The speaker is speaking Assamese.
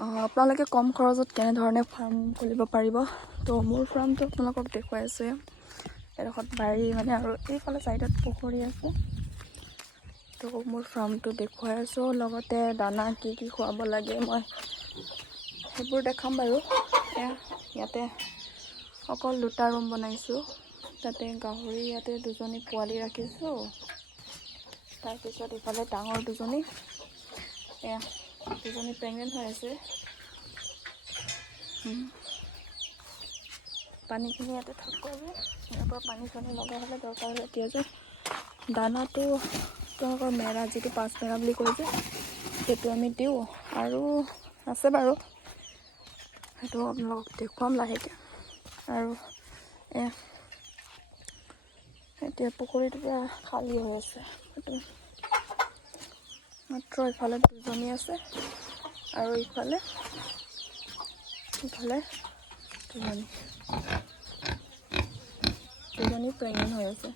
আপোনালোকে কম খৰচত কেনেধৰণে ফাৰ্ম খুলিব পাৰিব। তো মোৰ ফাৰ্মটো আপোনালোকক দেখুৱাই আছোঁ। এডোখৰত বাৰী মানে আৰু এইফালে ছাইডত পুখুৰী আছে। তো মোৰ ফাৰ্মটো দেখুৱাই আছোঁ, লগতে দানা কি কি খুৱাব লাগে মই সেইবোৰ দেখাম বাৰু। ইয়াতে অকল 2টা ৰুম বনাইছোঁ। তাতে গাহৰি ইয়াতে 2জনী পোৱালি ৰাখিছোঁ। তাৰপিছত ইফালে ডাঙৰ 2জনী 2জনী প্ৰেগনেণ্ট হৈ আছে। পানীখিনি ইয়াতে থাকিব যে, ইয়াৰ পৰা পানী চানী লগা হ'লে দৰকাৰ হ'লে দিয়ে যে। দানাটো তেওঁলোকৰ মেৰা, যিটো 5 মেৰা বুলি কয় যে, সেইটো আমি দিওঁ। আৰু আছে বাৰু, সেইটো আপোনালোকক দেখুৱাম লাহেকৈ। আৰু এতিয়া পুখুৰীটো পুৰা খালী হৈ আছে। সেইটো মাত্ৰ ইফালে 2জনী আছে আৰু ইফালে 2জনী প্ৰেগনেণ্ট হৈ আছে।